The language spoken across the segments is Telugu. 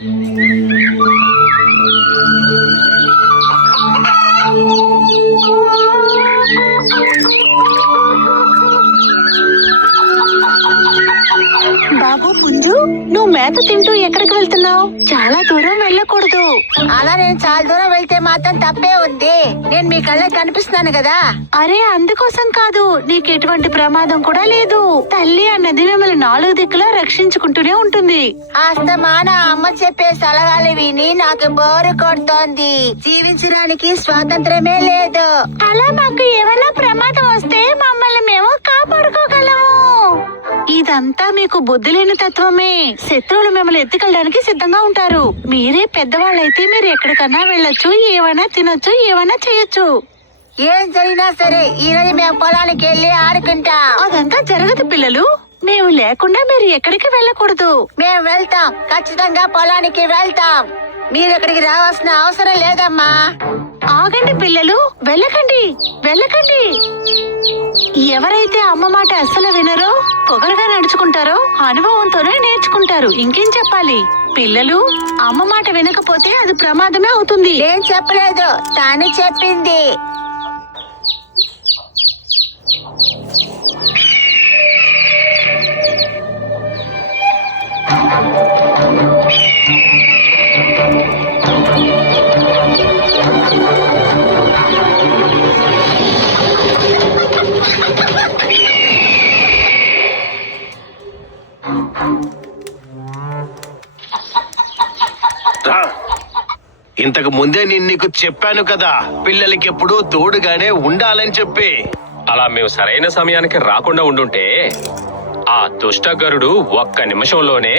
బాబు పుంజు, నువ్వు మేత తింటూ ఎక్కడికి వెళ్తున్నావు? చాలా దూరం వెళ్ళకూడదు. అలా నేను చాలా దూరం వెళ్తే మాత్రం తప్పే ఉంది. నేను మీ కళ్ళకి కనిపిస్తున్నాను కదా. అరే, అందుకోసం కాదు, నీకు ఎటువంటి ప్రమాదం కూడా లేదు. తల్లి అన్నది మిమ్మల్ని 4 దిక్కులా రక్షించుకుంటూనే ఉంటుంది. అస్తమాన అమ్మ చెప్పే సలహాలు విని నాకు బోరు కొడుతోంది. జీవించడానికి స్వాతంత్రమే లేదు. అలా మాకు ఏమైనా ప్రమాదం వస్తే మమ్మల్ని మేము కాపాడుకోగలము. ఇదంతా మీకు బుద్ధి లేని తత్వమే. శత్రువులు మిమ్మల్ని ఎత్తుకెళ్ళడానికి సిద్ధంగా ఉంటారు. మీరే పెద్దవాళ్ళైతే మీరు ఎక్కడికన్నా వెళ్ళొచ్చు, ఏమైనా తినొచ్చు, ఏమైనా చేయొచ్చు. ఏం జరిగినా సరే ఈ రోజు మేము పొలానికి వెళ్ళి ఆడుకుంటాం. అదంతా జరగదు పిల్లలు. మేము లేకుండా మీరు ఎక్కడికి వెళ్ళకూడదు. మేము వెళ్తాం, ఖచ్చితంగా పొలానికి వెళ్తాం. మీరు ఇక్కడికి రావాల్సిన అవసరం లేదమ్మా. ఆగండి పిల్లలు, వెళ్ళకండి, వెళ్ళకండి. ఎవరైతే అమ్మ మాట అస్సలు వినరో, పొగరుగా నడుచుకుంటారో అనుభవంతోనే నేర్చుకుంటారు. ఇంకేం చెప్పాలి? పిల్లలు, అమ్మ మాట వినకపోతే అది ప్రమాదమే అవుతుంది. నేను చెప్పలేదు, తాను చెప్పింది. ఇంతకు ముందే నేను నీకు చెప్పాను కదా, పిల్లలకి ఎప్పుడు తోడుగానే ఉండాలని చెప్పి. అలా మేము సరైన సమయానికి రాకుండా ఉండుంటే ఆ దుష్టగరుడు ఒక్క నిమిషంలోనే.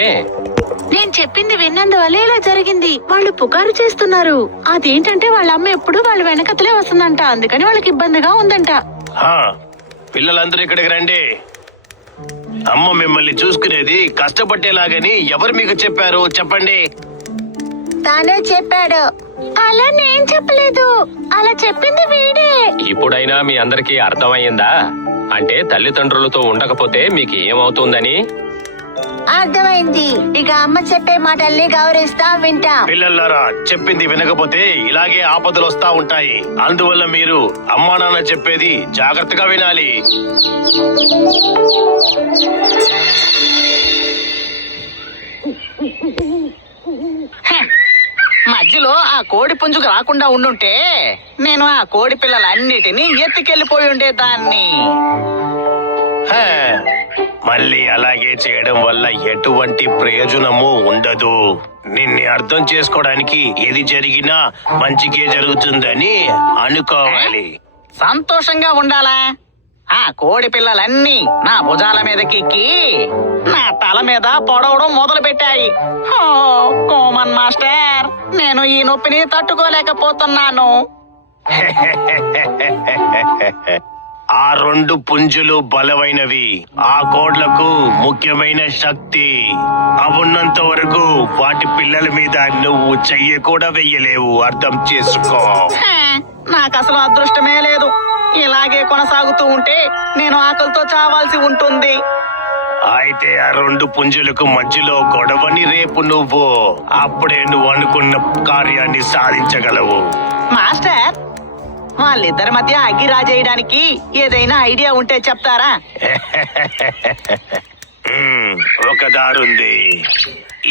నేను చెప్పింది విన్నందువల్ల ఇలా జరిగింది. వాళ్ళు పుకారు చేస్తున్నారు. అదేంటంటే వాళ్ళ అమ్మ ఎప్పుడు వాళ్ళ వెనకతలే వస్తుందంట. అందుకని వాళ్ళకి ఇబ్బందిగా ఉందంట. పిల్లలందరూ ఇక్కడికి రండి. అమ్మ మిమ్మల్ని చూసుకునేది కష్టపట్టేలాగని ఎవరు మీకు చెప్పారు చెప్పండి? తానే చెప్పాడు. అలా నేను చెప్పలేదు, అలా చెప్పింది వీడే. ఇప్పుడైనా మీ అందరికీ అర్థమయ్యిందా? అంటే తల్లిదండ్రులతో ఉండకపోతే మీకు ఏమవుతుందని అర్థమైంది. ఇక అమ్మ చెప్పే మాటల్ని గౌరవిస్తాం, వింటాం. పిల్లలారా, చెప్పింది వినకపోతే ఇలాగే ఆపదలు వస్తా ఉంటాయి. అందువల్ల మీరు అమ్మా నాన్న చెప్పేది జాగ్రత్తగా వినాలి. మధ్యలో ఆ కోడి పుంజుకు రాకుండా ఉండుంటే నేను ఆ కోడి పిల్లలన్నిటినీ ఎత్తుకెళ్లిపోయి ఉండేదాన్ని. మళ్ళీ అలాగే చేయడం వల్ల ఎటువంటి ప్రయోజనము ఉండదు. నిన్ను అర్థం చేసుకోవడానికి ఏది జరిగినా మంచికే జరుగుతుందని అనుకోవాలి. సంతోషంగా ఉండాలా? ఆ కోడి పిల్లలన్నీ నా భుజాల మీదకెక్కి నా తల మీద పొడవడం మొదలు పెట్టాయి. కోమన్ మాస్టర్, నేను ఈ నొప్పిని తట్టుకోలేకపోతున్నాను. ఆ 2 పుంజులు బలమైనవి. ఆ కోడ్లకు ముఖ్యమైన శక్తి. అవున్నంత వరకు వాటి పిల్లల మీద నువ్వు చెయ్యి కూడా వెయ్యలేవు. అర్థం చేసుకో. నాకు అసలు అదృష్టమే లేదు. ఇలాగే కొనసాగుతూ ఉంటే నేను ఆకలితో చావాల్సి ఉంటుంది. అయితే ఆ 2 పుంజులకు మధ్యలో గొడవని రేపు నువ్వు. అప్పుడే నువ్వు అనుకున్న కార్యాన్ని సాధించగలవు. మాస్టర్, వాళ్ళిద్దరి మధ్య అగ్గి రాజేయడానికి ఏదైనా ఐడియా ఉంటే చెప్తారా? ఒక దారుంది.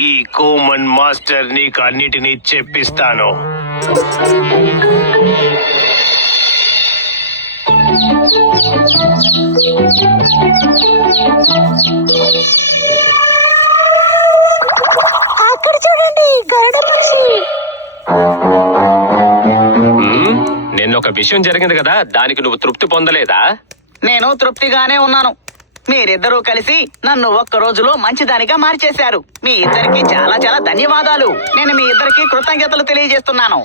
ఈ కోమన్ మాస్టర్ నీకు అన్నిటినీ చెప్పిస్తాను. అక్కడ చూడండి, గరుడ పక్షి. నిన్నొక విషయం జరిగింది కదా, దానికి నువ్వు తృప్తి పొందలేదా? నేను తృప్తిగానే ఉన్నాను. మీరిద్దరూ కలిసి నన్ను ఒక్క రోజులో మంచిదానిగా మార్చేశారు. మీ ఇద్దరికి చాలా చాలా ధన్యవాదాలు. నేను మీ ఇద్దరికి కృతజ్ఞతలు తెలియజేస్తున్నాను.